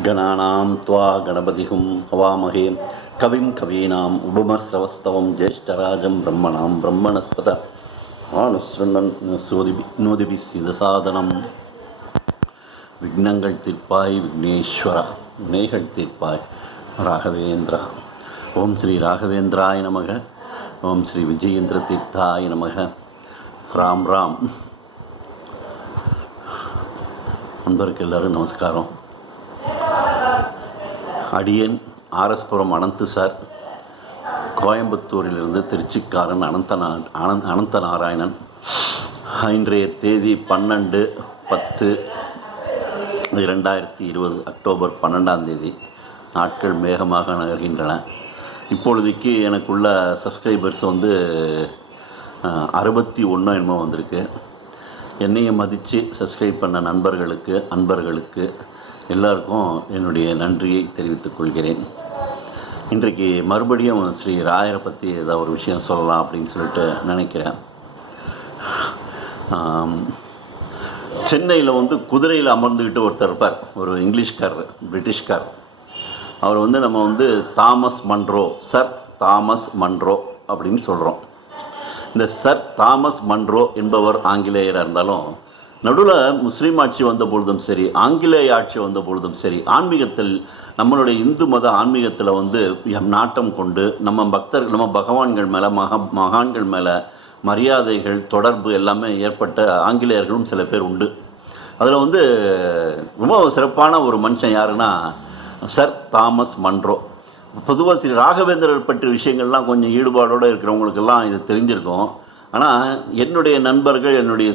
गणानां त्वा गणपतिं हवामहे कविं कवीनाम् उपमश्रवस्तवं ज्येष्ठराजं ब्रह्मणां ब्रह्मणस्पत நோதிபிசிதசாதனம் விக்னங்கள் தீர்ப்பாய் விக்னேஸ்வரா வினைகள் தீர்ப்பாய் ராகவேந்திரா. ஓம் ஸ்ரீ ராகவேந்திராய நமக. ஓம் ஸ்ரீ விஜயேந்திர தீர்த்தாய நமக. ராம் ராம். நண்பருக்கு எல்லோரும் நமஸ்காரம். அடியன் ஆர்எஸ்புரம் அனந்து சார், கோயம்புத்தூரிலிருந்து திருச்சிக்காரன் அனந்த நாராயணன். இன்றைய தேதி 12/10/2020 அக்டோபர் 12 நாட்கள் வேகமாக நகர்கின்றன. இப்பொழுதைக்கு எனக்குள்ள சப்ஸ்கிரைபர்ஸ் 61 என்னமோ வந்திருக்கு. என்னையை மதித்து சப்ஸ்கிரைப் பண்ண அன்பர்களுக்கு எல்லாருக்கும் என்னுடைய நன்றியை தெரிவித்துக் கொள்கிறேன். இன்றைக்கு மறுபடியும் ஸ்ரீ ராயரை பற்றி ஏதாவது ஒரு விஷயம் சொல்லலாம் அப்படின்னு சொல்லிட்டு நினைக்கிறேன். சென்னையில் குதிரையில் அமர்ந்துக்கிட்டு ஒருத்தர் இருப்பார், ஒரு இங்கிலீஷ்காரர், பிரிட்டிஷ்கார். அவர் நம்ம Thomas Munro, sir Thomas Munro அப்படின்னு சொல்கிறோம். இந்த சர் தாமஸ் மன்ரோ என்பவர் ஆங்கிலேயராக இருந்தாலும், நடுவில் முஸ்லீம் ஆட்சி வந்த பொழுதும் சரி, ஆங்கிலேய ஆட்சி வந்த பொழுதும் சரி, ஆன்மீகத்தில், நம்மளுடைய இந்து மத ஆன்மீகத்தில் நாட்டம் கொண்டு நம்ம பக்தர்கள், நம்ம பகவான்கள் மேலே, மகான்கள் மேலே மரியாதைகள், தொடர்பு எல்லாமே ஏற்பட்ட ஆங்கிலேயர்களும் சில பேர் உண்டு. அதில் ரொம்ப சிறப்பான ஒரு மனுஷன் யாருன்னா சர் தாமஸ் மன்ரோ. பொதுவாக ஸ்ரீ ராகவேந்திரர் பற்றிய விஷயங்கள்லாம் கொஞ்சம் ஈடுபாடோடு இருக்கிறவங்களுக்கெல்லாம் இது தெரிஞ்சிருக்கும். ஆனால் என்னுடைய நண்பர்கள், என்னுடைய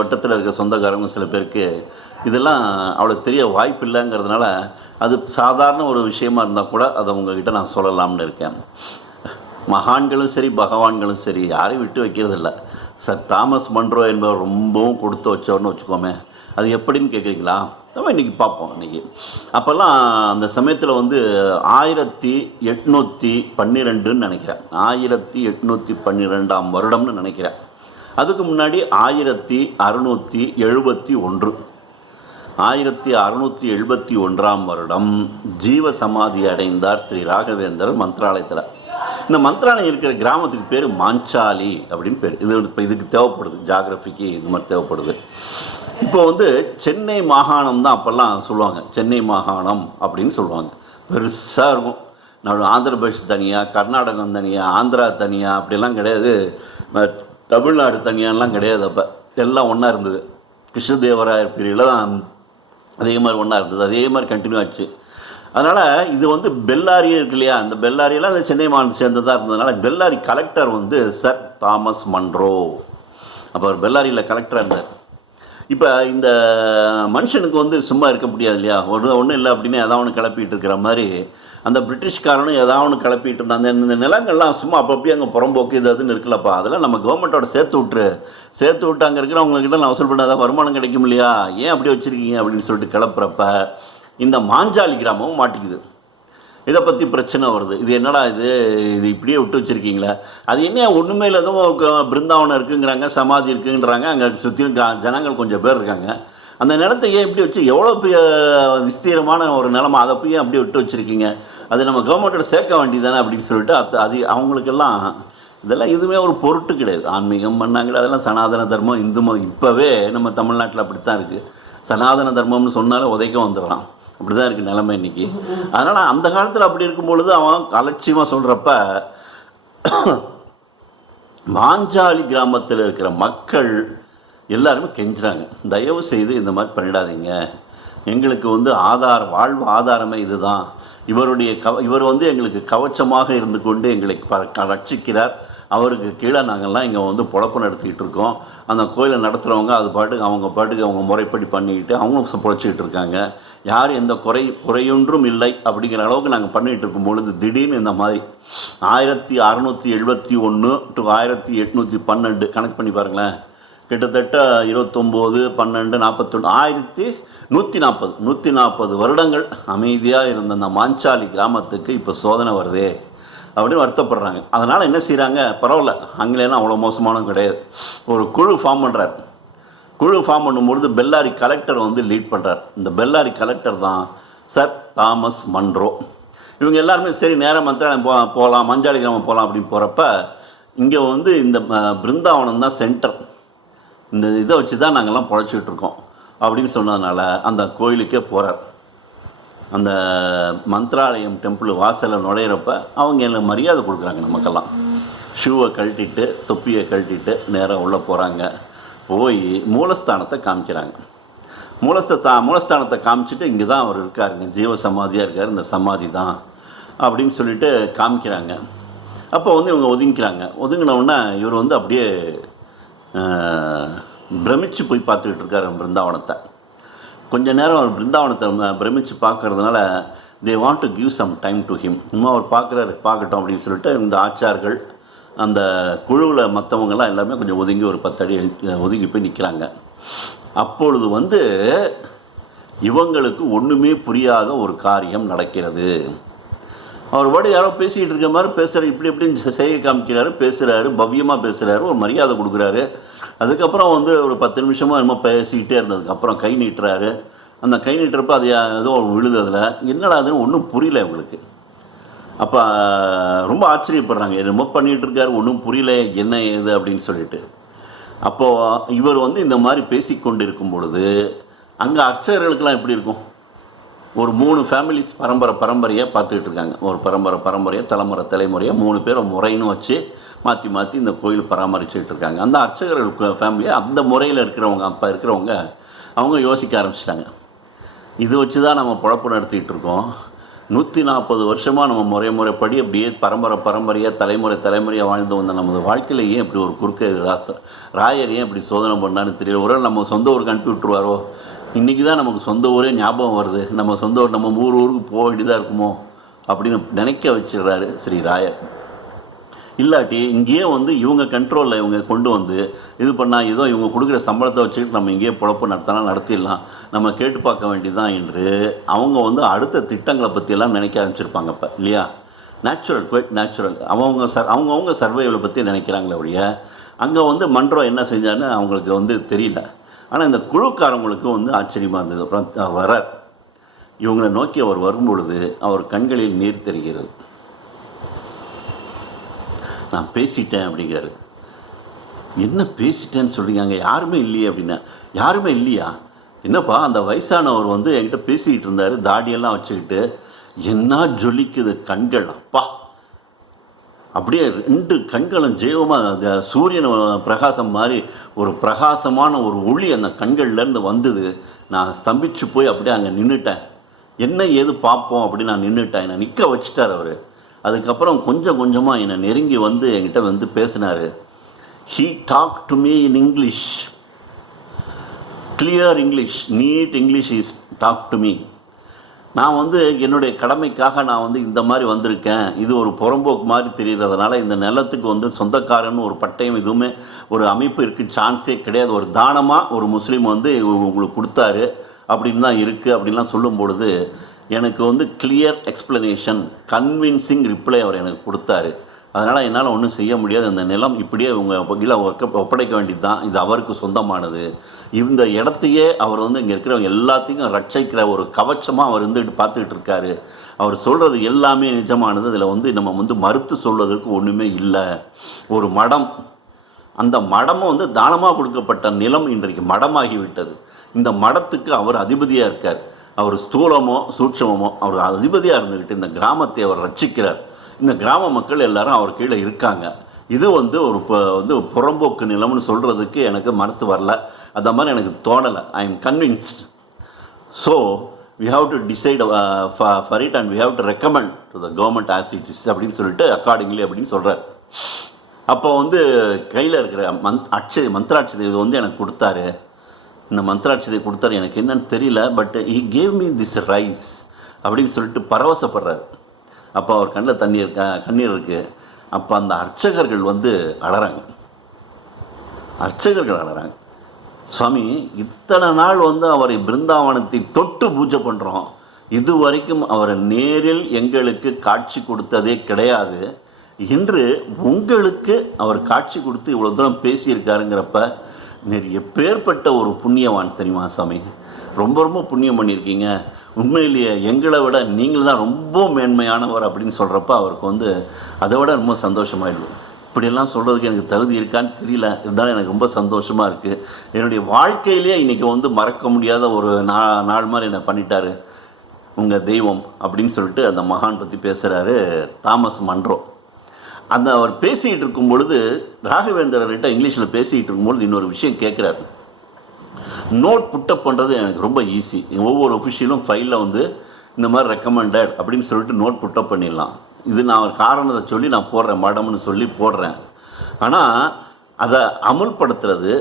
வட்டத்தில் இருக்கிற சொந்தக்காரங்க சில பேருக்கு இதெல்லாம் அவ்வளோ தெரிய வாய்ப்பு இல்லைங்கிறதுனால, அது சாதாரண ஒரு விஷயமா இருந்தால் கூட அதை உங்ககிட்ட நான் சொல்லலாம்னு இருக்கேன். மகான்களும் சரி, பகவான்களும் சரி, யாரையும் விட்டு வைக்கிறதில்ல. சர் தாமஸ் மன்ரோ என்பவர் ரொம்பவும் கொடுத்து வச்சோன்னு வச்சுக்கோமே. அது எப்படின்னு கேட்குறீங்களா? நம்ம இன்றைக்கி பார்ப்போம். இன்றைக்கி அப்போல்லாம் அந்த சமயத்தில் 1812 நினைக்கிறேன், 1812 வருடம்னு நினைக்கிறேன். அதுக்கு முன்னாடி 1671, 1671 வருடம் ஜீவ சமாதி அடைந்தார் ஸ்ரீ ராகவேந்தர் மந்த்ராலயத்தில். இந்த மந்த்ராலயம் இருக்கிற கிராமத்துக்கு பேர் மாஞ்சாலி அப்படின்னு பேர். இதுக்கு தேவைப்படுது, ஜாகிரபிக்கு இது மாதிரி தேவைப்படுது. இப்போ சென்னை மாகாணம் தான் அப்போல்லாம் சொல்லுவாங்க, சென்னை மாகாணம் அப்படின்னு சொல்லுவாங்க. பெருசாக இருக்கும். நான் ஆந்திர பிரதேஷ் தனியாக, கர்நாடகம் தனியாக, ஆந்திரா தனியாக அப்படிலாம் கிடையாது, தமிழ்நாடு தனியாலாம் கிடையாது. அப்போ எல்லாம் ஒன்றா இருந்தது. கிருஷ்ணதேவராயர் பீரியடில் தான் அதே மாதிரி ஒன்றா இருந்தது. அதே மாதிரி கண்டினியூ ஆச்சு. அதனால் இது பெல்லாரி இருக்கு இல்லையா, அந்த பெல்லாரியெல்லாம் அந்த சென்னை மாநிலத்தை சேர்ந்ததாக இருந்ததுனால Bellary collector sir Thomas Munro. அப்போ அவர் பெல்லாரியில் கலெக்டராக இருந்தார். இப்போ இந்த மனுஷனுக்கு சும்மா இருக்க முடியாது இல்லையா, ஒன்றும் இல்லை அப்படின்னு எதாவது ஒன்று கிளப்பிட்டு இருக்கிற மாதிரி அந்த பிரிட்டிஷ்காரனும் எதாவது ஒன்று கிளப்பிட்டு இருந்தாங்க. இந்த நிலங்கள்லாம் சும்மா அப்பப்போ அங்கே புறம்போக்கு இது அதுன்னு இருக்குல்லப்பா, அதெல்லாம் நம்ம கவர்மெண்ட்டோட சேர்த்து விட்டு அங்கே இருக்கிறவங்கக்கிட்ட நான் வசூல் பண்ணாதான் வருமானம் கிடைக்கும் இல்லையா, ஏன் அப்படி வச்சுருக்கீங்க அப்படின்னு சொல்லிட்டு கிளப்புறப்ப இந்த மாஞ்சாலி கிராமமும் மாட்டிக்குது. இதை பற்றி பிரச்சனை வருது. இது என்னடா இது இப்படியே விட்டு வச்சுருக்கீங்களே, அது என்ன ஒன்றுமே இல்லை, எதுவும் பிருந்தாவனம் இருக்குங்கிறாங்க, சமாதி இருக்குங்கிறாங்க, அங்கே சுற்றியும் ஜனங்கள் கொஞ்சம் பேர் இருக்காங்க. அந்த நிலத்தை ஏன் இப்படி வச்சு, எவ்வளோ பெரிய விஸ்தீரமான ஒரு நிலமா, அதை போய் அப்படியே விட்டு வச்சுருக்கீங்க, அது நம்ம கவர்மெண்ட்டோட சேர்க்க வேண்டியதானே அப்படின்னு சொல்லிட்டு அது அவங்களுக்கெல்லாம் இதெல்லாம் எதுவுமே ஒரு பொருட்டு கிடையாது. ஆன்மீகம் பண்ணாங்க, அதெல்லாம் சனாதன தர்மம், இந்து மதம். இப்போவே நம்ம தமிழ்நாட்டில் அப்படித்தான் இருக்குது. சனாதன தர்மம்னு சொன்னாலே உதைக்க வந்துடலாம். அப்படி தான் இருக்குது நிலைமை இன்றைக்கி. அதனால் அந்த காலத்தில் அப்படி இருக்கும் பொழுது அவன் அலட்சியமாக சொல்கிறப்ப மாஞ்சாலி கிராமத்தில் இருக்கிற மக்கள் எல்லாருமே கெஞ்சுறாங்க, தயவு செய்து இந்த மாதிரி பண்ணிடாதீங்க, எங்களுக்கு வாழ்வு ஆதாரமே இதுதான், இவர் எங்களுக்கு கவச்சமாக இருந்து கொண்டு எங்களை ரட்சிக்கிறார், அவருக்கு கீழே நாங்கள்லாம் இங்கே பொழப்பு நடத்திக்கிட்டு இருக்கோம், அந்த கோயிலை நடத்துகிறவங்க அது பாட்டுக்கு அவங்க முறைப்படி பண்ணிக்கிட்டு அவங்க பொழைச்சிக்கிட்டு இருக்காங்க, யாரும் எந்த குறையொன்றும் இல்லை அப்படிங்கிற அளவுக்கு நாங்கள் பண்ணிகிட்டு இருக்கும் பொழுது திடீர்னு இந்த மாதிரி 1671 to 1812 கணக்கு பண்ணி பாருங்களேன், கிட்டத்தட்ட 29, 12, 41, 140 வருடங்கள் அமைதியாக இருந்த அந்த மாஞ்சாலி கிராமத்துக்கு இப்போ சோதனை வருதே அப்படின்னு வருத்தப்படுறாங்க. அதனால் என்ன செய்கிறாங்க, பரவாயில்ல, ஆங்கிலேயெல்லாம் அவ்வளோ மோசமானவும் கிடையாது, ஒரு குழு ஃபார்ம் பண்ணுறார். குழு ஃபார்ம் பண்ணும்பொழுது பெல்லாரி கலெக்டர் லீட் பண்ணுறார். இந்த பெல்லாரி கலெக்டர் தான் சர் தாமஸ் மன்றோ. இவங்க எல்லாருமே சரி நேராக மந்திராலயம் போகலாம், மஞ்சாலி கிராமம் போகலாம் அப்படின்னு போகிறப்ப, இங்கே வந்து இந்த பிருந்தாவனம் தான் சென்டர், இந்த இதை வச்சு தான் நாங்கள்லாம் பொழைச்சிக்கிட்டு இருக்கோம் அப்படின்னு சொன்னதுனால அந்த கோயிலுக்கே போகிறார். அந்த மந்திராலயம் டெம்பிள் வாசலில் நுழையிறப்ப அவங்க எனக்கு மரியாதை கொடுக்குறாங்க. நமக்கெல்லாம் ஷூவை கழட்டிட்டு தொப்பியை கழட்டிட்டு நேராக உள்ளே போகிறாங்க. போய் மூலஸ்தானத்தை காமிக்கிறாங்க. மூலஸ்தானத்தை காமிச்சிட்டு இங்கே தான் அவர் இருக்காருங்க, ஜீவ சமாதியாக இருக்கார், இந்த சமாதி தான் அப்படின்னு சொல்லிட்டு காமிக்கிறாங்க. அப்போ வந்து இவங்க ஒதுங்கிக்கிறாங்க. ஒதுங்கினவுடனே இவர் வந்து அப்படியே பிரமிச்சு போய் பார்த்துக்கிட்டு இருக்கார் பிருந்தாவனத்தை. கொஞ்ச நேரம் அவர் பிருந்தாவனத்தை பிரமிச்சு பார்க்கறதுனால they want to give some time to him. இன்னும் அவர் பார்க்கட்டும் அப்படின்னு சொல்லிட்டு இந்த ஆச்சார்கள் அந்த குழுவில் மற்றவங்கெல்லாம் எல்லாமே கொஞ்சம் ஒதுங்கி ஒரு 10 அடி ஒதுங்கி போய் நிற்கிறாங்க. அப்பொழுது வந்து இவங்களுக்கு ஒன்றுமே புரியாத ஒரு காரியம் நடக்கிறது. அவர் பாடு யாரோ பேசிக்கிட்டு இருக்க மாதிரி பேசுகிறார், இப்படி இப்படின்னு செய்ய காமிக்கிறாரு, பேசுகிறாரு, பவ்யமாக பேசுகிறாரு, ஒரு மரியாதை கொடுக்குறாரு. அதுக்கப்புறம் வந்து ஒரு 10 நிமிஷமாக என்னமோ பேசிக்கிட்டே இருந்ததுக்கப்புறம் கை நீட்டுறாரு. அந்த கை நீட்டுறப்ப அது ஏதோ விழுது. அதில் என்னடா அதுன்னு ஒன்றும் புரியல இவங்களுக்கு. அப்போ ரொம்ப ஆச்சரியப்படுறாங்க, என்னமோ பண்ணிகிட்டு இருக்காரு, ஒன்றும் புரியல என்ன ஏது அப்படின்னு சொல்லிட்டு. அப்போது இவர் வந்து இந்த மாதிரி பேசி கொண்டு இருக்கும் பொழுது அங்கே அர்ச்சகர்களுக்கெல்லாம் எப்படி இருக்கும், ஒரு 3 ஃபேமிலிஸ் பரம்பரையாக பார்த்துக்கிட்டு இருக்காங்க. ஒரு பரம்பரையாக தலைமுறையாக 3 பேர் முறைன்னு வச்சு மாற்றி மாற்றி இந்த கோயில் பராமரிச்சுட்டு இருக்காங்க. அந்த அர்ச்சகர்கள் ஃபேமிலியாக அந்த முறையில் இருக்கிறவங்க, அப்போ இருக்கிறவங்க அவங்க யோசிக்க ஆரம்பிச்சிட்டாங்க, இது வச்சு தான் நம்ம பொழப்பு நடத்திக்கிட்டு இருக்கோம், 140 வருஷமாக நம்ம முறைப்படி அப்படியே பரம்பரையாக தலைமுறையாக வாழ்ந்து வந்த நமது வாழ்க்கையில் ஏன் இப்படி ஒரு குறுக்க ராயர் ஏன் இப்படி சோதனை பண்ணான்னு தெரியல. ஒரு நம்ம சொந்த ஊருக்கு அனுப்பி விட்டுருவாரோ, இன்றைக்கி தான் நமக்கு சொந்த ஊரே ஞாபகம் வருது, நம்ம சொந்த ஊர் நம்ம ஊருக்கு போக வேண்டியதாக இருக்குமோ அப்படின்னு நினைக்க வச்சிடுறாரு ஸ்ரீ ராயர். இல்லாட்டி இங்கேயே வந்து இவங்க கண்ட்ரோலில் இவங்க கொண்டு வந்து இது பண்ணால் ஏதோ இவங்க கொடுக்குற சம்பளத்தை வச்சுக்கிட்டு நம்ம இங்கேயே பொழப்பு நடத்திடலாம், நம்ம கேட்டு பார்க்க வேண்டியதுதான் என்று அவங்க வந்து அடுத்த திட்டங்களை பற்றியெல்லாம் நினைக்க ஆரம்பிச்சிருப்பாங்க. இப்போ இல்லையா, குவைட் நேச்சுரல் அவங்கவுங்க சர்வைவலை பற்றி நினைக்கிறாங்களே ஒழிய அங்கே வந்து மன்றோ என்ன செஞ்சான்னு அவங்களுக்கு வந்து தெரியல. ஆனால் இந்த குழுக்காரங்களுக்கு வந்து ஆச்சரியமாக இருந்தது. அப்புறம் வரார், இவங்களை நோக்கி அவர் வரும்பொழுது அவர் கண்களில் நீர் தெரிகிறது. நான் பேசிட்டேன் அப்படிங்கிறாரு. என்ன பேசிட்டேன்னு சொல்கிறீங்க, அங்கே யாருமே இல்லையே அப்படின்னா. யாருமே இல்லையா, என்னப்பா அந்த வயசானவர் வந்து என்கிட்ட பேசிக்கிட்டு இருந்தார், தாடியெல்லாம் வச்சுக்கிட்டு, என்ன ஜொலிக்குது கண்கள், அப்பா அப்படியே 2 கண்களும் ஜெயமாக சூரியன் பிரகாசம் மாதிரி ஒரு பிரகாசமான ஒரு ஒளி அந்த கண்கள்லேருந்து வந்தது. நான் ஸ்தம்பிச்சு போய் அப்படியே அங்கே நின்றுட்டேன், என்ன ஏது பார்ப்போம் அப்படின்னு நான் நின்றுட்டேன். என்னை நிற்க வச்சுட்டார் அவர். அதுக்கப்புறம் கொஞ்சமாக என்னை நெருங்கி வந்து என்கிட்ட வந்து பேசினார். He talk to me in English, clear English, neat English is talk to me. நான் வந்து என்னுடைய கடமைக்காக நான் வந்து இந்த மாதிரி வந்திருக்கேன், இது ஒரு புறம்போக்கு மாதிரி தெரிகிறதுனால இந்த நிலத்துக்கு வந்து சொந்தக்காரன்னு ஒரு பட்டயம் எதுவுமே ஒரு அமைப்பு இருக்குது சான்ஸே கிடையாது, ஒரு தானமாக ஒரு முஸ்லீம் வந்து உங்களுக்கு கொடுத்தாரு அப்படின்னு தான் இருக்குது அப்படின்லாம் சொல்லும் பொழுது எனக்கு வந்து கிளியர் எக்ஸ்ப்ளனேஷன், கன்வின்சிங் ரிப்ளை அவர் எனக்கு கொடுத்தாரு. அதனால் என்னால் ஒன்றும் செய்ய முடியாது, அந்த நிலம் இப்படியே உங்கள் கீழே ஒப்படைக்க வேண்டியது தான், இது அவருக்கு சொந்தமானது. இந்த இடத்தையே அவர் வந்து இங்கே இருக்கிறவங்க எல்லாத்தையும் ரட்சிக்கிற ஒரு கவச்சமாக அவர் இருந்துட்டு பார்த்துக்கிட்டு இருக்காரு. அவர் சொல்கிறது எல்லாமே நிஜமானது, இதில் வந்து நம்ம வந்து மறுத்து சொல்வதற்கு ஒன்றுமே இல்லை. ஒரு மடம், அந்த மடமும் வந்து தானமாக கொடுக்கப்பட்ட நிலம் இன்றைக்கு மடமாகிவிட்டது. இந்த மடத்துக்கு அவர் அதிபதியாக இருக்கார். அவர் ஸ்தூலமோ சூட்சமோ அவர் அதிபதியாக இருந்துக்கிட்டு இந்த கிராமத்தை அவர் ரட்சிக்கிறார். இந்த கிராம மக்கள் எல்லாரும் அவர் கீழே இருக்காங்க. இது வந்து ஒரு வந்து புறம்போக்கு நிலம்னு சொல்கிறதுக்கு எனக்கு மனசு வரல, அந்த மாதிரி எனக்கு தோணலை. I am convinced. So we have to decide for it and we have to recommend to the government as it is அப்படின்னு சொல்லிட்டு அக்கார்டிங்லி அப்படின்னு சொல்கிறார். அப்போ வந்து கையில் இருக்கிற மந்திராட்சதை இது வந்து எனக்கு கொடுத்தாரு, இந்த மந்திராட்சதை கொடுத்தாரு, எனக்கு என்னன்னு தெரியல, but he gave me this rice அப்படின்னு சொல்லிட்டு பரவசப்படுறாரு. அப்போ அவர் கண்ணில் கண்ணீர் இருக்குது. அப்போ அந்த அர்ச்சகர்கள் வந்து அழறாங்க. சுவாமி, இத்தனை நாள் வந்து அவரை பிருந்தாவனத்தை தொட்டு பூஜை பண்ணுறோம், இது வரைக்கும் அவரை நேரில் எங்களுக்கு காட்சி கொடுத்ததே கிடையாது. இன்று உங்களுக்கு அவர் காட்சி கொடுத்து இவ்வளோ தூரம் பேசியிருக்காருங்கிறப்ப எப்பேற்பட்ட ஒரு புண்ணியவான் தெரியுமா சாமி. ரொம்ப ரொம்ப புண்ணியம் பண்ணியிருக்கீங்க, உண்மையிலேயே எங்களை விட நீங்கள் தான் ரொம்ப மேன்மையானவர் அப்படின்னு சொல்கிறப்ப அவருக்கு வந்து அதை விட ரொம்ப சந்தோஷமாயிடுது. இப்படியெல்லாம் சொல்கிறதுக்கு எனக்கு தகுதி இருக்கான்னு தெரியல, இருந்தாலும் எனக்கு ரொம்ப சந்தோஷமாக இருக்குது. என்னுடைய வாழ்க்கையிலேயே இன்றைக்கி வந்து மறக்க முடியாத ஒரு நாள் மாதிரி என்னை பண்ணிட்டாரு உங்கள் தெய்வம் அப்படின்னு சொல்லிட்டு அந்த மகான் பற்றி பேசுகிறாரு தாமஸ் மன்றோ. அந்த அவர் பேசிகிட்டு இருக்கும் பொழுது, ராகவேந்திரர்கிட்ட இங்கிலீஷில் பேசிகிட்டு இருக்கும்பொழுது இன்னொரு விஷயம் கேட்குறாரு. நோட் புட்டப் பண்ணுறது எனக்கு ரொம்ப ஈஸி. ஒவ்வொரு ஒஃபிஷியலும் ஃபைலில் வந்து இந்த மாதிரி ரெக்கமெண்டட் அப்படின்னு சொல்லிட்டு நோட் புட்டப் பண்ணிடலாம். இது நான் ஒரு காரணத்தை சொல்லி நான் போடுறேன், மேடம்னு சொல்லி போடுறேன். ஆனால் அதை அமுல்படுத்துறது,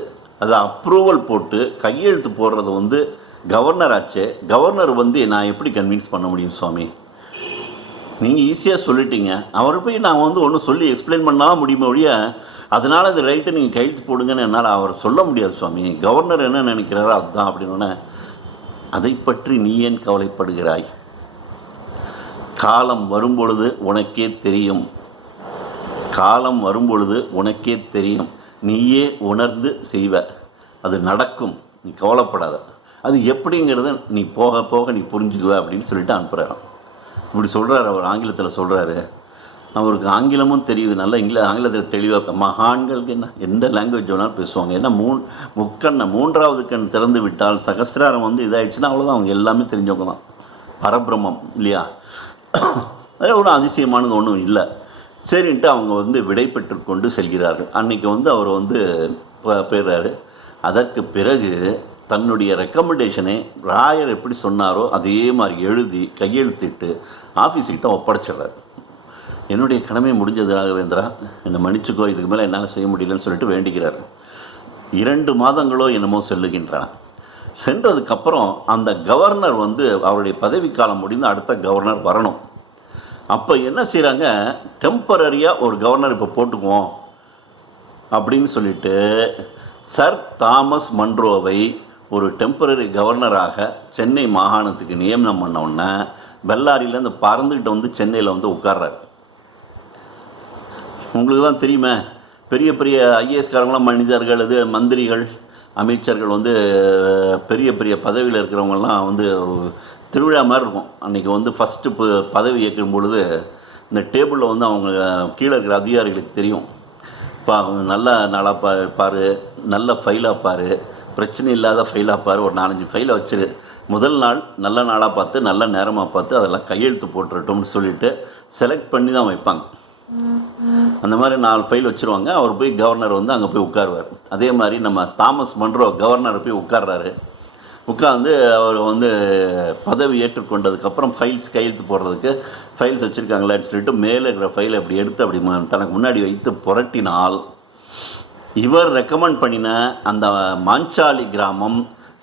அதை அப்ரூவல் போட்டு கையெழுத்து போடுறது வந்து கவர்னர் ஆச்சே. கவர்னர் வந்து நான் எப்படி கன்வின்ஸ் பண்ண முடியும் சுவாமி? நீங்கள் ஈஸியாக சொல்லிட்டீங்க, அவரை போய் நான் வந்து ஒன்றும் சொல்லி எக்ஸ்பிளைன் பண்ணாலும் முடியுமே ஒழிய அதனால் அது ரைட்டை நீங்கள் கையெழுத்து போடுங்கன்னு என்னால் அவர் சொல்ல முடியாது சுவாமி. கவர்னர் என்ன நினைக்கிறாரோ அதுதான் அப்படின்னு. அதை பற்றி நீ ஏன் கவலைப்படுகிறாய்? காலம் வரும்பொழுது உனக்கே தெரியும், காலம் வரும்பொழுது உனக்கே தெரியும், நீயே உணர்ந்து செய்வ, அது நடக்கும், நீ கவலைப்படாத. அது எப்படிங்கிறத நீ போக போக நீ புரிஞ்சுக்குவ அப்படின்னு சொல்லிட்டு அனுப்புகிறாராம். இப்படி சொல்கிறார் அவர், ஆங்கிலத்தில் சொல்கிறாரு. அவருக்கு ஆங்கிலமும் தெரியுது, நல்லா ஆங்கிலத்தில் தெளிவாக. மகான்களுக்கு என்ன எந்த லாங்குவேஜ் வேணாலும் பேசுவாங்க. ஏன்னா முக்கண்ணை மூன்றாவது கண் திறந்து விட்டால் சகசிராரம் வந்து இதாகிடுச்சுன்னா அவ்வளோதான், அவங்க எல்லாமே தெரிஞ்சவங்க தான். பரபிரம்மம் இல்லையா? அதில் ஒன்றும் அதிசயமானது ஒன்றும் இல்லை. சரின்ட்டு அவங்க வந்து விடை பெற்று கொண்டு செல்கிறார்கள். அன்றைக்கி வந்து அவர் வந்து போயிடுறாரு. அதற்கு பிறகு தன்னுடைய ரெக்கமெண்டேஷனை ராயர் எப்படி சொன்னாரோ அதே மாதிரி எழுதி கையெழுத்திட்டு ஆஃபீஸுக்கிட்ட ஒப்படைச்சிடுறாரு. என்னுடைய கடமை முடிஞ்சது ராகவேந்திரா, என்னை மன்னிச்சுக்கோ, இதுக்கு மேலே என்னால் செய்ய முடியலன்னு சொல்லிட்டு வேண்டிக்கிறார். 2 மாதங்களோ என்னமோ செல்லுகின்றன. சென்றதுக்கப்புறம் அந்த கவர்னர் வந்து அவருடைய பதவிக்காலம் முடிந்து அடுத்த கவர்னர் வரணும். அப்போ என்ன செய்கிறாங்க, டெம்பரரியாக ஒரு கவர்னர் இப்போ போட்டுக்குவோம் அப்படின்னு சொல்லிட்டு சர் தாமஸ் மன்ரோவை ஒரு டெம்பரரி கவர்னராக சென்னை மாகாணத்துக்கு நியமனம் பண்ணவுடனே பெல்லாரியிலேருந்து பறந்துக்கிட்டு வந்து சென்னையில் வந்து உட்கார்றாரு. உங்களுக்கு தான் தெரியுமே, பெரிய பெரிய ஐஏஎஸ்காரங்களாம் மனிதர்கள், இது மந்திரிகள், அமைச்சர்கள் வந்து பெரிய பெரிய பதவியில் இருக்கிறவங்கலாம் வந்து திருவிழா மாதிரி இருக்கும். அன்றைக்கி வந்து ஃபஸ்ட்டு பதவி ஏற்கும் பொழுது இந்த டேபிளில் வந்து அவங்க கீழே இருக்கிற அதிகாரிகளுக்கு தெரியும், நல்ல நாளாக பாரு, நல்ல ஃபைலாக பாரு, பிரச்சனை இல்லாத ஃபைலாக பாரு, ஒரு 4-5 ஃபைலை வச்சிரு, முதல் நாள் நல்ல நாளாக பார்த்து நல்ல நேரமாக பார்த்து அதெல்லாம் கையெழுத்து போட்டுட்டோம்னு சொல்லிவிட்டு செலக்ட் பண்ணி தான் வைப்பாங்க. அந்த மாதிரி 4 ஃபைல் வச்சுருவாங்க. அவர் போய் கவர்னர் வந்து அங்கே போய் உட்காருவார். அதே மாதிரி நம்ம தாமஸ் மன்றோ கவர்னர் போய் உட்கார்றாரு. உட்காந்து அவர் வந்து பதவி ஏற்றுக்கொண்டதுக்கப்புறம் ஃபைல்ஸ் கையெழுத்து போடுறதுக்கு ஃபைல்ஸ் வச்சுருக்காங்களான்னு சொல்லிட்டு மேலே இருக்கிற ஃபைலை அப்படி எடுத்து அப்படி தனக்கு முன்னாடி வைத்து புரட்டினால், இவர் ரெக்கமெண்ட் பண்ணின அந்த மாஞ்சாலி கிராமம்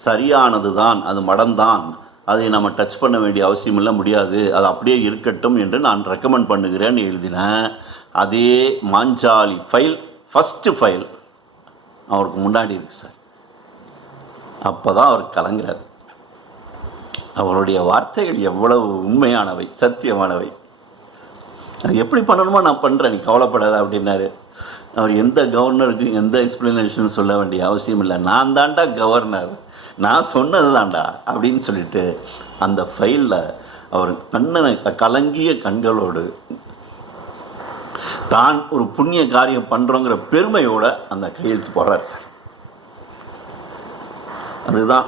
சரியானது தான், அது மடம்தான், அதை நம்ம டச் பண்ண வேண்டிய அவசியம் இல்லை, முடியாது, அது அப்படியே இருக்கட்டும் என்று நான் ரெக்கமெண்ட் பண்ணுகிறேன்னு எழுதினேன். அதே மாஞ்சாலி ஃபைல், ஃபஸ்ட்டு ஃபைல் அவருக்கு முன்னாடி இருக்குது சார். அப்போ தான் அவர் கலங்குறார். அவருடைய வார்த்தைகள் எவ்வளவு உண்மையானவை, சத்தியமானவை. அது எப்படி பண்ணணுமோ நான் பண்ணுறேன், நீ கவலைப்படாத அப்படின்னாரு. அவர் எந்த கவர்னருக்கும் எந்த எக்ஸ்ப்ளனேஷன் சொல்ல வேண்டிய அவசியம் இல்லை, நான் தாண்டா கவர்னர், நான் சொன்னது தாண்டா அப்படின்னு சொல்லிட்டு அந்த ஃபைலில் அவர் கண்ணனை கலங்கிய கண்களோடு தான் ஒரு புண்ணிய காரியம் பண்ணுறோங்கிற பெருமையோட அந்த கையெழுத்து போடுறார் சார். அதுதான்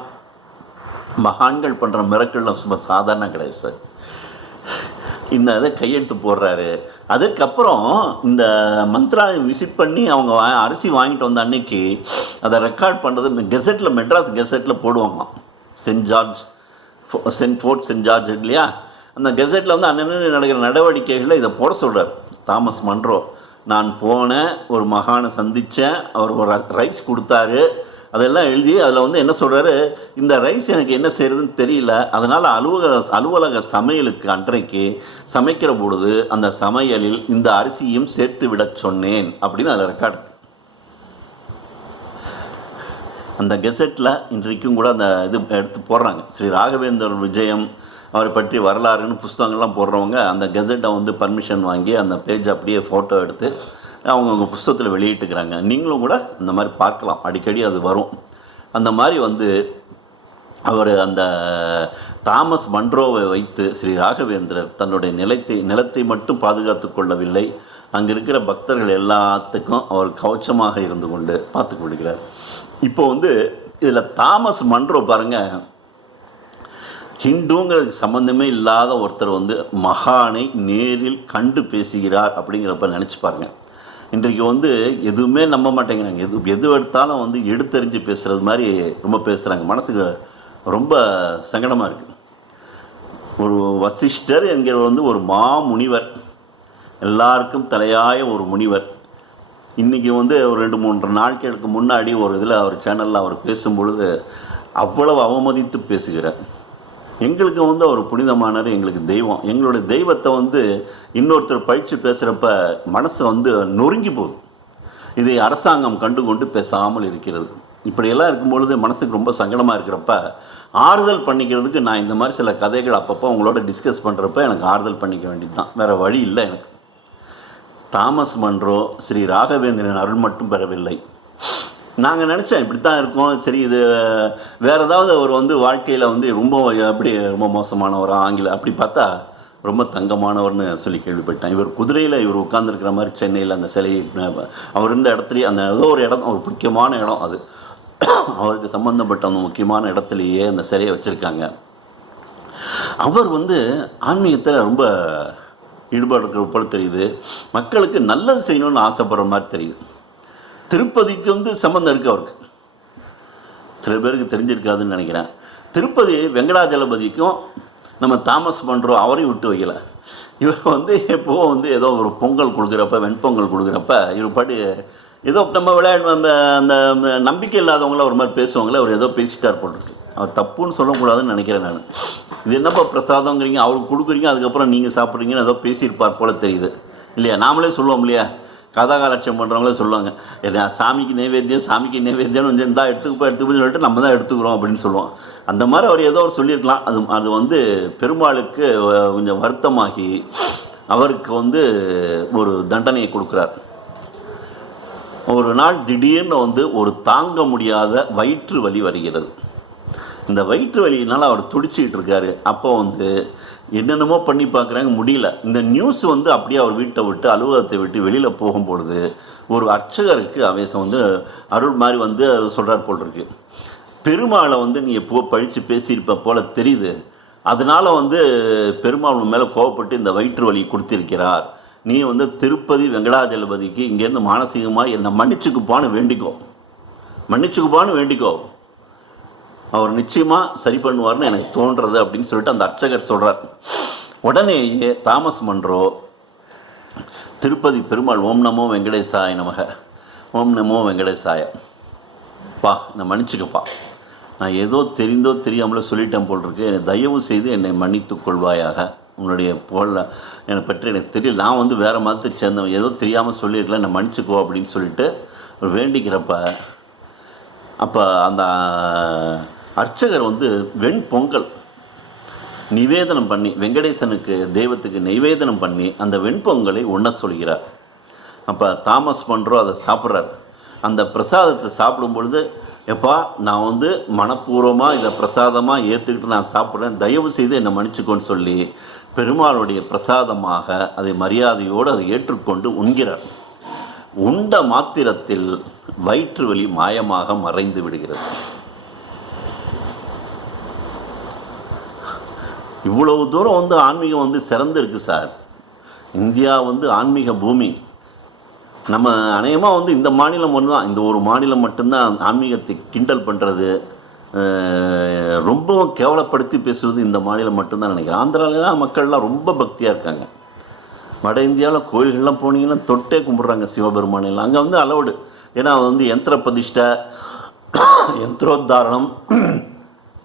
மகான்கள் பண்ணுற மிரக்கல்லாம் சும்மா சாதாரண கிடையாது சார். இந்த இதை கையெழுத்து போடுறாரு. அதுக்கப்புறம் இந்த மந்த்ராலயம் விசிட் பண்ணி அவங்க அரிசி வாங்கிட்டு வந்த அன்னைக்கு அதை ரெக்கார்ட் பண்ணுறது கெசட்டில், மெட்ராஸ் கெசட்டில் போடுவாங்க. ஃபோர்ட் சென்ட் ஜார்ஜ் இல்லையா, அந்த கெசட்டில் வந்து அன்னன்ன நடக்கிற நடவடிக்கைகளில் இதை போட சொல்கிறார் தாமஸ் மன்றோ. நான் போனேன், ஒரு மகானை சந்தித்தேன், அவர் ஒரு ரைஸ் கொடுத்தாரு, அதெல்லாம் எழுதி அதில் வந்து என்ன சொல்கிறாரு, இந்த ரைஸ் எனக்கு என்ன செய்கிறதுன்னு தெரியல, அதனால் அலுவலக சமையலுக்கு அன்றைக்கு சமைக்கிற பொழுது அந்த சமையலில் இந்த அரிசியும் சேர்த்து விட சொன்னேன் அப்படின்னு அதில் ரெக்கார்டு. அந்த கெசட்டில் இன்றைக்கும் கூட அந்த இது எடுத்து போடுறாங்க. ஸ்ரீ ராகவேந்தர் விஜயம் அவரை பற்றி வரலாறுன்னு புஸ்தகங்கள்லாம் போடுறவங்க அந்த கெசட்டை வந்து பர்மிஷன் வாங்கி அந்த பேஜ் அப்படியே ஃபோட்டோ எடுத்து அவங்க புஸ்தகத்தில் வெளியிட்டுக்கிறாங்க. நீங்களும் கூட இந்த மாதிரி பார்க்கலாம், அடிக்கடி அது வரும். அந்த மாதிரி வந்து அவர் அந்த தாமஸ் மன்ரோவை வைத்து ஸ்ரீ ராகவேந்திரர் தன்னுடைய நிலத்தை மட்டும் பாதுகாத்து கொள்ளவில்லை, அங்கே இருக்கிற பக்தர்கள் எல்லாத்துக்கும் அவர் கவச்சமாக இருந்து கொண்டு பார்த்து கொள்கிறார். இப்போ இதில் தாமஸ் மன்ரோ பாருங்கள், ஹிந்துங்கிறதுக்கு சம்மந்தமே இல்லாத ஒருத்தர் மகானை நேரில் கண்டு பேசுகிறார் அப்படிங்கிறப்ப நினச்சி பாருங்கள். இன்றைக்கு எதுவுமே நம்ப மாட்டேங்கிறாங்க. எது எடுத்தாலும் எடுத்தறிஞ்சு பேசுகிறது மாதிரி ரொம்ப பேசுகிறாங்க. மனசுக்கு ரொம்ப சங்கடமாக இருக்குது. ஒரு வசிஷ்டர் என்கிற ஒரு மாமுனிவர், எல்லாருக்கும் தலையாய ஒரு முனிவர். இன்றைக்கி ஒரு 2-3 நாட்களுக்கு முன்னாடி ஒரு இதில் அவர் சேனலில் அவர் பேசும்பொழுது அவ்வளவு அவமதித்து பேசுகிறார். எங்களுக்கு அவர் புனிதமானவர், எங்களுக்கு தெய்வம். எங்களுடைய தெய்வத்தை இன்னொருத்தர் பழித்து பேசுகிறப்ப மனசு நொறுங்கி போகுது. இதை அரசாங்கம் கண்டுகொண்டு பேசாமல் இருக்கிறது. இப்படியெல்லாம் இருக்கும்பொழுது மனசுக்கு ரொம்ப சங்கடமாக இருக்கிறப்ப ஆறுதல் பண்ணிக்கிறதுக்கு நான் இந்த மாதிரி சில கதைகள் அப்பப்போ உங்களோட டிஸ்கஸ் பண்ணுறப்ப எனக்கு ஆறுதல் பண்ணிக்க வேண்டியது தான், வேறு வழி இல்லை எனக்கு. தாமஸ் மன்ரோ ஸ்ரீ ராகவேந்திரன் அருள் மட்டும் பெறவில்லை. நாங்கள் நினச்சோம் இப்படி தான் இருக்கோம், சரி இது வேறு ஏதாவது அவர் வாழ்க்கையில் ரொம்ப அப்படி ரொம்ப மோசமானவர் ஆங்கில அப்படி பார்த்தா ரொம்ப தங்கமானவர்னு சொல்லி கேள்விப்பட்டேன். இவர் குதிரையில் இவர் உட்கார்ந்துருக்கிற மாதிரி சென்னையில் அந்த சிலை அவர் இருந்த இடத்துலையே அந்த ஏதோ ஒரு இடம், ஒரு முக்கியமான இடம், அது அவருக்கு சம்பந்தப்பட்ட அந்த முக்கியமான இடத்துலையே அந்த சிலையை வச்சுருக்காங்க. அவர் ஆன்மீகத்தில் ரொம்ப ஈடுபாடு இருக்கிற போல தெரியுது. மக்களுக்கு நல்லது செய்யணும்னு ஆசைப்படுற மாதிரி தெரியுது. திருப்பதிக்கு சம்பந்தம் இருக்குது அவருக்கு. சில பேருக்கு தெரிஞ்சிருக்காதுன்னு நினைக்கிறேன். திருப்பதி வெங்கடாஜலபதிக்கும் நம்ம தாமஸ் மன்ரோ அவரையும் விட்டு வைக்கல. இவர் எப்போது ஏதோ ஒரு பொங்கல் கொடுக்குறப்ப, வெண்பொங்கல் கொடுக்குறப்ப இவர் பாட்டு ஏதோ நம்ம அந்த நம்பிக்கை இல்லாதவங்கள ஒரு மாதிரி பேசுவாங்களே, அவர் ஏதோ பேசிட்டார் போட்டுருக்கு. அவர் தப்புன்னு சொல்லக்கூடாதுன்னு நினைக்கிறேன் நான். இது என்னப்பா பிரசாதங்கிறீங்க, அவருக்கு கொடுக்குறீங்க, அதுக்கப்புறம் நீங்கள் சாப்பிட்றீங்கன்னு ஏதோ பேசியிருப்பார் போல் தெரியுது இல்லையா? நாமளே சொல்லுவோம் இல்லையா, கதாகாலட்சம் பண்ணுறவங்களே சொல்லுவாங்க, சாமிக்கு நைவேத்தியம்னு கொஞ்சம் இருந்தால் எடுத்துக்கப்போ சொல்லிட்டு நம்ம தான் எடுத்துக்கிறோம் அப்படின்னு சொல்லுவோம். அந்த மாதிரி அவர் ஏதோ ஒரு சொல்லியிருக்கலாம். அது பெருமாளுக்கு கொஞ்சம் வருத்தமாகி அவருக்கு ஒரு தண்டனையை கொடுக்குறார். ஒரு நாள் திடீர்னு ஒரு தாங்க முடியாத வயிற்று வலி வருகிறது. இந்த வயிற்று வலியினால் அவர் துடிச்சிக்கிட்டு இருக்காரு. அப்போ என்னென்னமோ பண்ணி பார்க்குறாங்க, முடியல. இந்த நியூஸ் அப்படியே அவர் வீட்டை விட்டு அலுவலகத்தை விட்டு வெளியில் போகும்பொழுது ஒரு அர்ச்சகருக்கு ஆவேசம் அருள் மாதிரி சொல்கிறார் போல் இருக்கு. பெருமாளை நீ எப்போ பழித்து பேசியிருப்ப போல் தெரியுது, அதனால் பெருமாள் மேலே கோவப்பட்டு இந்த வயிற்று வலி கொடுத்திருக்கிறார். நீ திருப்பதி வெங்கடாஜலபதிக்கு இங்கேருந்து மானசீகமாக என்னை மன்னிச்சுக்குப்பான்னு வேண்டிக்கோ, அவர் நிச்சயமாக சரி பண்ணுவார்னு எனக்கு தோன்றுறது அப்படின்னு சொல்லிட்டு அந்த அர்ச்சகர் சொல்கிறார். உடனேயே தாமஸ் மன்ரோ திருப்பதி பெருமாள் ஓம் நமோ வெங்கடேசாய நமக, ஓம் நமோ வெங்கடேசாய, பா நான் மன்னிச்சுக்கப்பா, நான் ஏதோ தெரிந்தோ தெரியாமலோ சொல்லிட்டேன் போல் இருக்கு, தயவு செய்து என்னை மன்னித்து கொள்வாயாக, உன்னுடைய புகழில் என்னை பற்றி எனக்கு தெரியல, நான் வேறு மதத்தை சேர்ந்தவன், ஏதோ தெரியாமல் சொல்லியிருக்கல, என்னை மன்னிச்சுக்கோ அப்படின்னு சொல்லிட்டு வேண்டிக்கிறப்ப அப்போ அந்த அர்ச்சகர் வெண்பொங்கல் நிவேதனம் பண்ணி வெங்கடேசனுக்கு தெய்வத்துக்கு நிவேதனம் பண்ணி அந்த வெண்பொங்கலை உண்ண சொல்கிறார். அப்போ தாமஸ் மன்ரோ அதை சாப்பிட்றார். அந்த பிரசாதத்தை சாப்பிடும் பொழுது, எப்பா நான் மனப்பூர்வமாக இதை பிரசாதமாக ஏற்றுக்கிட்டு நான் சாப்பிட்றேன், தயவு செய்து என்னை மன்னிச்சுக்கோன்னு சொல்லி பெருமாளுடைய பிரசாதமாக அதை மரியாதையோடு அதை ஏற்றுக்கொண்டு உண்கிறார். உண்ட மாத்திரத்தில் வயிற்று வலி மாயமாக மறைந்து விடுகிறது. இவ்வளவு தூரம் ஆன்மீகம் சிறந்து இருக்குது சார். இந்தியா ஆன்மீக பூமி. நம்ம அநேகமாக இந்த மாநிலம் ஒன்று தான், இந்த ஒரு மாநிலம் மட்டும்தான் ஆன்மீகத்தை கிண்டல் பண்ணுறது, ரொம்பவும் கேவலப்படுத்தி பேசுவது இந்த மாநிலம் மட்டும்தான் நினைக்கிறேன். ஆந்திராவிலாம் மக்கள்லாம் ரொம்ப பக்தியாக இருக்காங்க. வட இந்தியாவில் கோயில்கள்லாம் போனீங்கன்னா தொட்டே கும்பிட்றாங்க சிவபெருமானெல்லாம். அங்கே அலவுடு, ஏன்னா யந்திர பிரதிஷ்டை, யந்திரோத்தாரணம்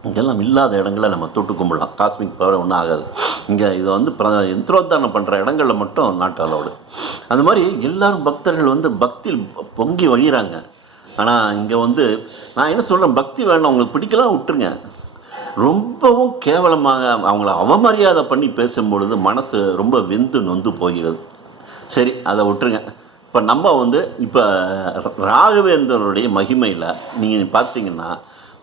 இதெல்லாம் இல்லாத இடங்களில் நம்ம தொட்டு கும்பிடலாம், காஸ்மிக் பவர் ஒன்றும் ஆகாது. இங்கே இதை யந்திரோத்தாரணம் பண்ணுற இடங்களில் மட்டும் நாட்டு அலவுடு. அந்த மாதிரி எல்லோரும் பக்தர்கள் பக்தியில் பொங்கி வழிகிறாங்க. ஆனால் இங்கே நான் என்ன சொல்கிறேன், பக்தி வேண்டாம், உங்களுக்கு பிடிக்கலாம் விட்டுருங்க. ரொம்பவும் கேவலமாக அவங்கள அவமரியாதை பண்ணி பேசும்பொழுது மனசு ரொம்ப வெந்து நொந்து போகிறது. சரி, அதை விட்டுருங்க. இப்போ நம்ம இப்போ ராகவேந்தருடைய மகிமையில் நீங்கள் பார்த்தீங்கன்னா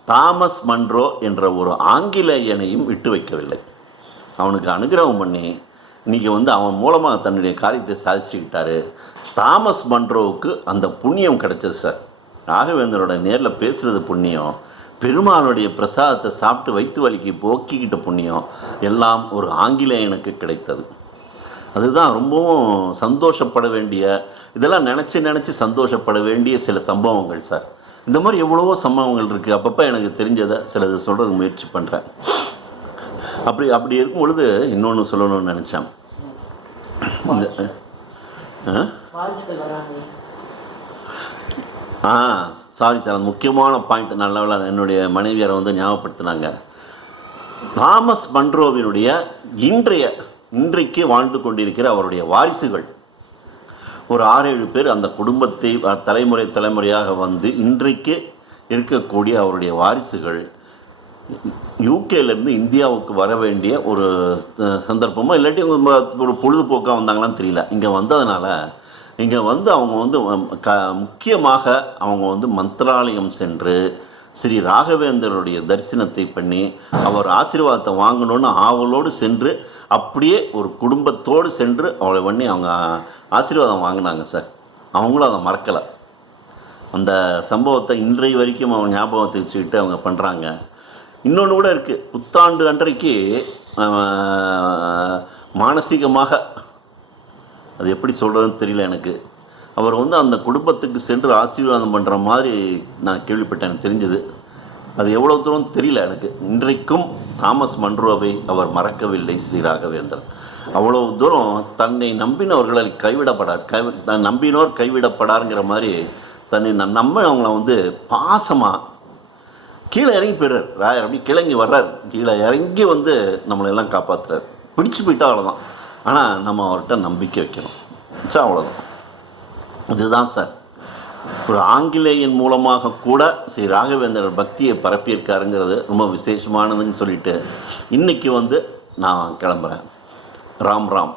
தாமஸ் மன்றோ என்ற ஒரு ஆங்கிலேயனையும் விட்டு வைக்கவில்லை. அவனுக்கு அனுகிரகம் பண்ணி இன்றைக்கி அவன் மூலமாக தன்னுடைய காரியத்தை சாதிச்சுக்கிட்டாரு. தாமஸ் மன்றோவுக்கு அந்த புண்ணியம் கிடைச்சது சார். ராகவேந்தரோட நேரில் பேசுகிறது புண்ணியம், பெருமாளுடைய பிரசாதத்தை சாப்பிட்டு வயிற்று வலிக்கு போக்கிக்கிட்ட புண்ணியம் எல்லாம் ஒரு ஆங்கிலேயனுக்கு கிடைத்தது. அதுதான் ரொம்பவும் சந்தோஷப்பட வேண்டிய, இதெல்லாம் நினச்சி சந்தோஷப்பட வேண்டிய சில சம்பவங்கள் சார். இந்த மாதிரி எவ்வளவோ சம்பவங்கள் இருக்குது. அப்பப்போ எனக்கு தெரிஞ்சதை சிலது சொல்கிறதுக்கு முயற்சி பண்ணுறேன். அப்படி இருக்கும் பொழுது இன்னொன்று சொல்லணும்னு நினச்சேன். சாரி சார், அது முக்கியமான பாயிண்ட் நல்ல என்னுடைய மனைவியரை ஞாபகப்படுத்தினாங்க. தாமஸ் மன்றோவினுடைய இன்றைக்கு வாழ்ந்து கொண்டிருக்கிற அவருடைய வாரிசுகள் ஒரு 6-7 பேர் அந்த குடும்பத்தை தலைமுறையாக இன்றைக்கு இருக்கக்கூடிய அவருடைய வாரிசுகள் யூகேலேருந்து இந்தியாவுக்கு வர வேண்டிய ஒரு சந்தர்ப்பமாக, இல்லாட்டி ஒரு பொழுதுபோக்காக வந்தாங்களான்னு தெரியல. இங்கே வந்ததுனால இங்கே அவங்க முக்கியமாக அவங்க மந்திராலயம் சென்று ஸ்ரீ ராகவேந்தருடைய தரிசனத்தை பண்ணி அவர் ஆசீர்வாதத்தை வாங்கணும்னு ஆவலோடு சென்று அப்படியே ஒரு குடும்பத்தோடு சென்று அவளை பண்ணி அவங்க ஆசீர்வாதம் வாங்கினாங்க சார். அவங்களும் அதை மறக்கலை. அந்த சம்பவத்தை இன்றைய வரைக்கும் அவங்க ஞாபகத்தை வச்சுக்கிட்டு அவங்க பண்ணுறாங்க. இன்னொன்று கூட இருக்குது. புத்தாண்டு அன்றைக்கு மானசீகமாக, அது எப்படி சொல்கிறதுன்னு தெரியல எனக்கு, அவர் அந்த குடும்பத்துக்கு சென்று ஆசீர்வாதம் பண்ணுற மாதிரி நான் கேள்விப்பட்டேன். எனக்கு தெரிஞ்சது. அது எவ்வளோ தூரம் தெரியல எனக்கு. இன்றைக்கும் தாமஸ் மன்றோவை அவர் மறக்கவில்லை ஸ்ரீ ராகவேந்தர். அவ்வளோ தூரம் தன்னை நம்பினவர்களை நம்பினோர் கைவிடப்படாருங்கிற மாதிரி தன்னை அவங்கள பாசமாக கீழே இறங்கி போயிடுறார். ராயர் அப்படி கிளங்கி வர்றார், கீழே இறங்கி நம்மளெல்லாம் காப்பாற்றுறார். பிடிச்சி போயிட்டா அவ்வளோதான். ஆனால் நம்ம அவர்கிட்ட நம்பிக்கை வைக்கணும். அவ்வளோதான். இதுதான் சார். ஒரு ஆங்கிலேயன் மூலமாக கூட ஸ்ரீ ராகவேந்தர் பக்தியை பரப்பியிருக்காருங்கிறது ரொம்ப விசேஷமானதுன்னு சொல்லிட்டு இன்றைக்கி நான் கிளம்புறேன். ராம் ராம்.